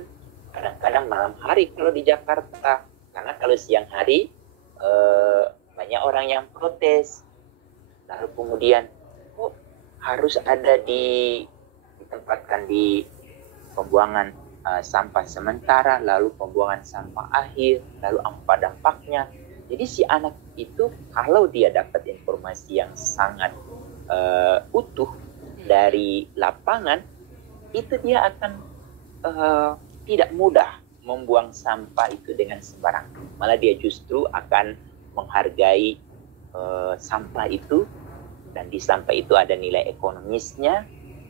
Kadang-kadang malam hari kalau di Jakarta, karena kalau siang hari banyak orang yang protes. Lalu kemudian harus ada ditempatkan di pembuangan sampah sementara, lalu pembuangan sampah akhir, lalu apa dampaknya. Jadi si anak itu kalau dia dapat informasi yang sangat utuh dari lapangan, itu dia akan tidak mudah membuang sampah itu dengan sembarang. Malah dia justru akan menghargai sampah itu, dan di sampah itu ada nilai ekonomisnya,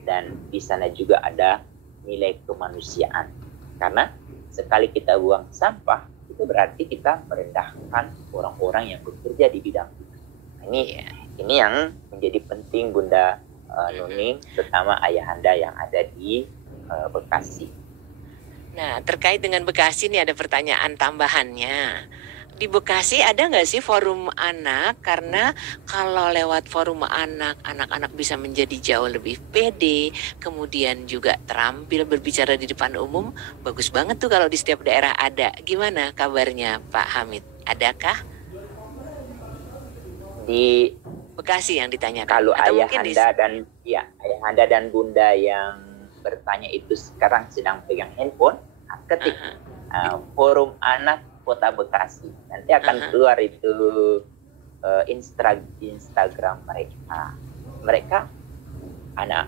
dan di sana juga ada nilai kemanusiaan. Karena sekali kita buang sampah, itu berarti kita merendahkan orang-orang yang bekerja di bidang itu. Ini yang menjadi penting, Bunda Nuning, terutama ayahanda yang ada di Bekasi. Nah, terkait dengan Bekasi nih ada pertanyaan tambahannya. Di Bekasi ada nggak sih forum anak? Karena kalau lewat forum anak, anak-anak bisa menjadi jauh lebih pede, kemudian juga terampil berbicara di depan umum. Bagus banget tuh kalau di setiap daerah ada. Gimana kabarnya Pak Hamid? Adakah? Di Bekasi yang ditanyakan. Kalau ayahanda dan bunda yang bertanya itu sekarang sedang pegang handphone, ketik forum anak Kota Bekasi, nanti akan keluar itu Instagram mereka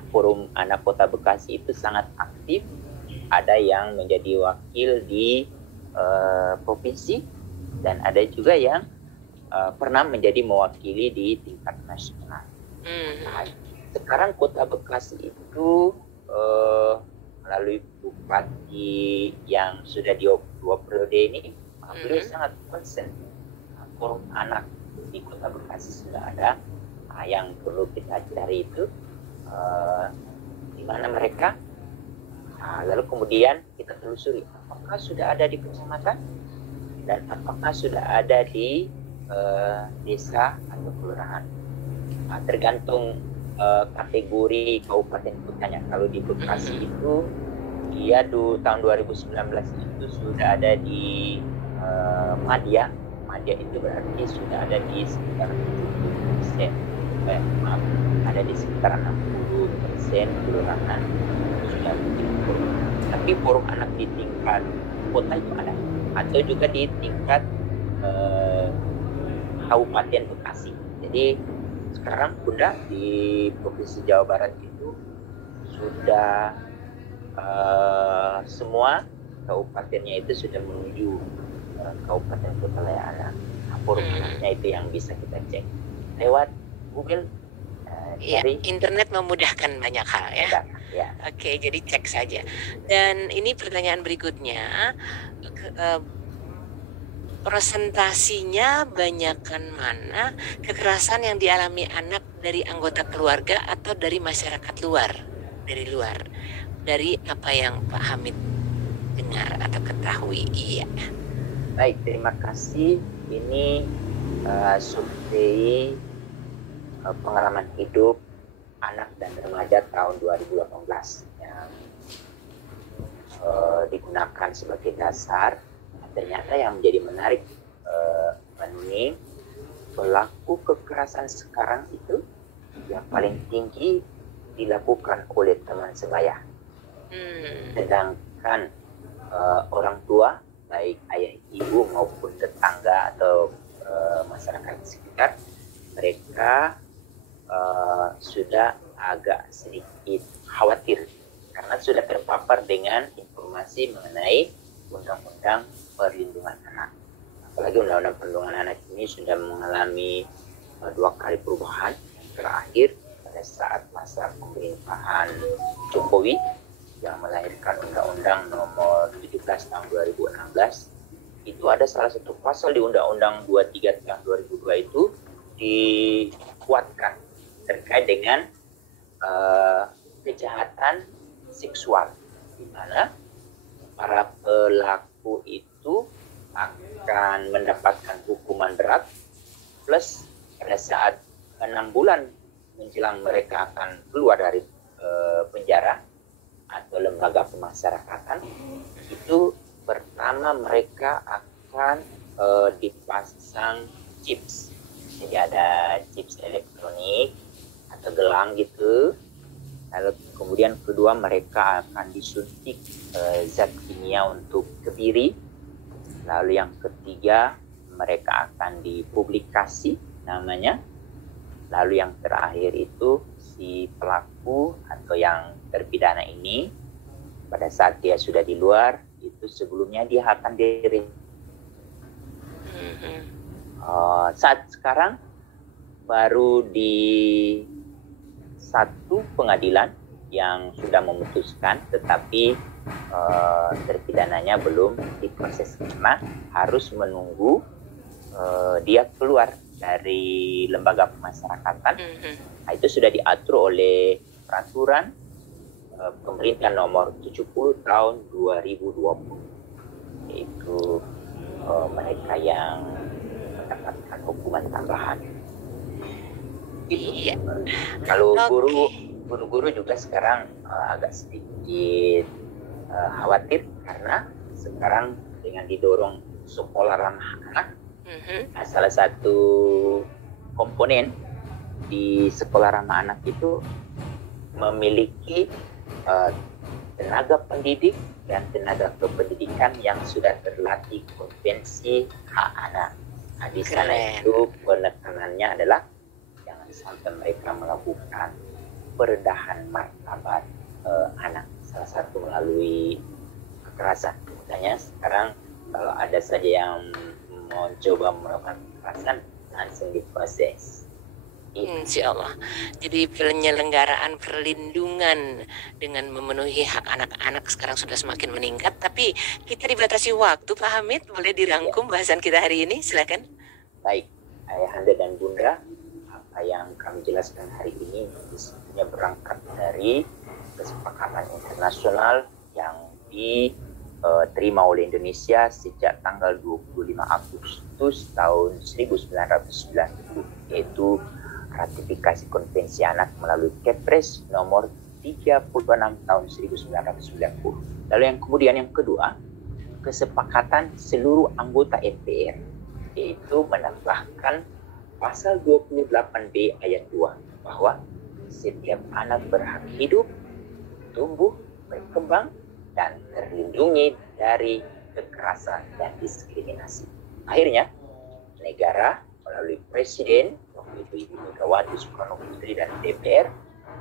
forum anak Kota Bekasi itu sangat aktif. Ada yang menjadi wakil di provinsi, dan ada juga yang pernah menjadi mewakili di tingkat nasional. Sekarang Kota Bekasi itu melalui bupati yang sudah di 2 periode ini, beliau sangat konsen. Forum anak di Kota Bekasi sudah ada. Yang perlu kita cari itu di mana mereka. Lalu kemudian kita telusuri apakah sudah ada di kecamatan dan apakah sudah ada di desa atau kelurahan. Tergantung kategori kabupaten kotanya. Kalau di Bekasi itu dia tahun 2019 itu sudah ada di Madya itu berarti sudah ada di sekitar 70%, ada di sekitar 60% kelurahan sudah bikin forum. Tapi forum anak di tingkat kota itu ada, atau juga di tingkat Kabupaten Bekasi. Jadi sekarang Bunda di Provinsi Jawa Barat itu sudah semua kabupatennya itu sudah menuju kabupaten kota layak anak. Forum anaknya itu yang bisa kita cek lewat Google. Internet memudahkan banyak hal ya. Oke, jadi cek saja. Dan ini pertanyaan berikutnya, presentasinya banyakkan mana kekerasan yang dialami anak dari anggota keluarga atau dari masyarakat luar, dari apa yang Pak Hamid dengar atau ketahui? Iya. Baik, terima kasih. Ini survei pengalaman hidup anak dan remaja tahun 2018 yang digunakan sebagai dasar. Ternyata yang menjadi menarik, Mbak, pelaku kekerasan sekarang itu yang paling tinggi dilakukan oleh teman sebaya. Sedangkan orang tua baik ayah ibu maupun tetangga atau masyarakat sekitar, mereka sudah agak sedikit khawatir karena sudah terpapar dengan informasi mengenai Undang-Undang Perlindungan Anak. Apalagi Undang-Undang Perlindungan Anak ini sudah mengalami 2 kali perubahan. Yang terakhir pada saat masa pemerintahan Jokowi yang melahirkan Undang-Undang Nomor 17 tahun 2016, itu ada salah satu pasal di Undang-Undang 23 tahun 2002 itu dikuatkan terkait dengan kejahatan seksual, di mana para pelaku itu akan mendapatkan hukuman berat, plus pada saat 6 bulan menjelang mereka akan keluar dari penjara atau lembaga pemasyarakatan, itu pertama mereka akan dipasang chips. Jadi ada chips elektronik atau gelang gitu. Lalu kemudian kedua mereka akan disuntik zat kimia untuk kebiri. Lalu yang ketiga mereka akan dipublikasi namanya. Lalu yang terakhir itu si pelaku atau yang terpidana ini pada saat dia sudah di luar itu sebelumnya dia akan saat sekarang baru di satu pengadilan yang sudah memutuskan, tetapi terpidananya belum diproses karena harus menunggu dia keluar dari lembaga pemasyarakatan. Nah, itu sudah diatur oleh peraturan pemerintah nomor 70 tahun 2020, yaitu mereka yang mendapatkan hukuman tambahan. Iya. Kalau guru-guru juga sekarang agak sedikit khawatir karena sekarang dengan didorong sekolah ramah anak, salah satu komponen di sekolah ramah anak itu memiliki tenaga pendidik dan tenaga kependidikan yang sudah terlatih konvensi hak anak. Nah, di sana itu penekanannya adalah jangan sampai mereka melakukan perendahan martabat anak, salah satu melalui kekerasan. Misalnya sekarang kalau ada saja yang mau coba melakukan kekerasan langsung diproses. Insya Allah. Jadi penyelenggaraan perlindungan dengan memenuhi hak anak-anak sekarang sudah semakin meningkat. Tapi kita dibatasi waktu, Pak Hamid. Boleh dirangkum bahasan kita hari ini? Silakan. Baik, Ayahanda dan Bunda, apa yang kami jelaskan hari ini sebenarnya berangkat dari kesepakatan internasional yang diterima oleh Indonesia sejak tanggal 25 Agustus tahun 1990, yaitu ratifikasi konvensi anak melalui Kepres nomor 36 tahun 1990. Lalu yang kemudian yang kedua, kesepakatan seluruh anggota MPR, yaitu menambahkan pasal 28B ayat 2 bahwa setiap anak berhak hidup, tumbuh, berkembang, dan terlindungi dari kekerasan dan diskriminasi. Akhirnya, negara melalui Presiden waktu itu Ibu Megawati Soekarno Putri dan DPR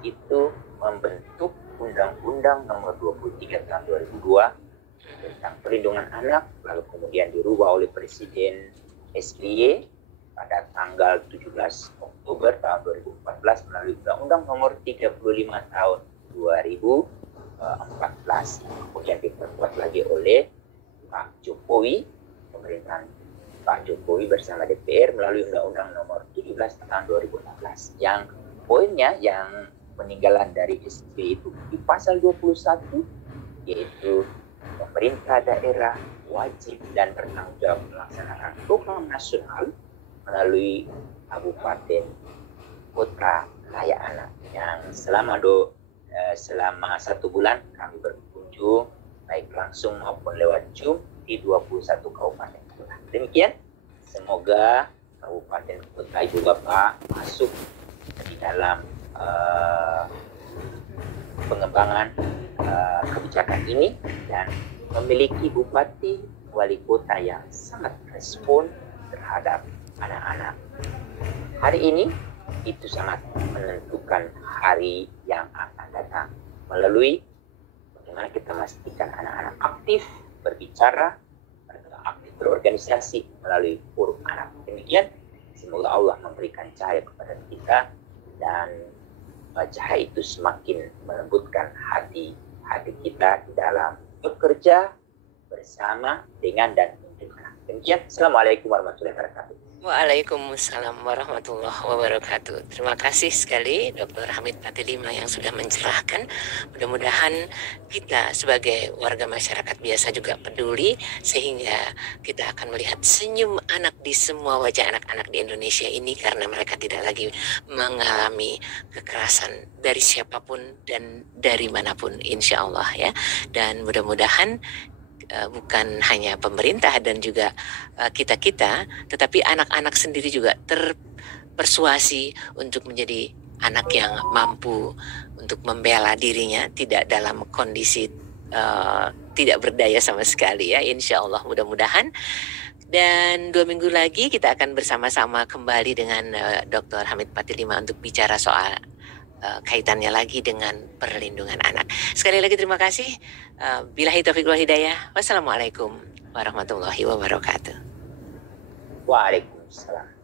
itu membentuk Undang-Undang Nomor 23 tahun 2002 tentang perlindungan anak, lalu kemudian dirubah oleh Presiden SBY pada tanggal 17 Oktober tahun 2014 melalui Undang-Undang Nomor 35 tahun 2014, kemudian diperkuat lagi oleh Pak Jokowi, pemerintahan Pak Jokowi bersama DPR melalui Undang-Undang Nomor 17 tahun 2016. Yang poinnya yang peninggalan dari SBY itu di pasal 21, yaitu pemerintah daerah wajib dan bertanggung jawab melaksanakan program nasional melalui kabupaten, kota, layak anak yang selama 1 bulan kami berkunjung baik langsung maupun lewat Zoom di 21 kabupaten kota. Demikian, semoga kabupaten kota Ibu Bapak masuk di dalam pengembangan kebijakan ini dan memiliki bupati wali kota yang sangat respon terhadap anak-anak. Hari ini itu sangat menentukan hari yang akan datang melalui bagaimana kita memastikan anak-anak aktif berbicara, mereka aktif berorganisasi melalui forum anak. Demikian, semoga Allah memberikan cahaya kepada kita dan cahaya itu semakin melembutkan hati kita di dalam bekerja bersama dengan dan untuk anak. Demikian, Assalamualaikum warahmatullahi wabarakatuh. Waalaikumsalam warahmatullahi wabarakatuh. Terima kasih sekali Dr. Hamid Patilima yang sudah mencerahkan. Mudah-mudahan kita sebagai warga masyarakat biasa juga peduli sehingga kita akan melihat senyum anak di semua wajah anak-anak di Indonesia ini karena mereka tidak lagi mengalami kekerasan dari siapapun dan dari manapun, insya Allah ya. Dan mudah-mudahan bukan hanya pemerintah dan juga kita-kita, tetapi anak-anak sendiri juga terpersuasi untuk menjadi anak yang mampu untuk membela dirinya, tidak dalam kondisi tidak berdaya sama sekali ya, insya Allah mudah-mudahan. Dan 2 minggu lagi kita akan bersama-sama kembali dengan Dr. Hamid Patilima untuk bicara soal kaitannya lagi dengan perlindungan anak. Sekali lagi terima kasih. Billahi taufiq wal hidayah. Wassalamualaikum warahmatullahi wabarakatuh. Waalaikumsalam.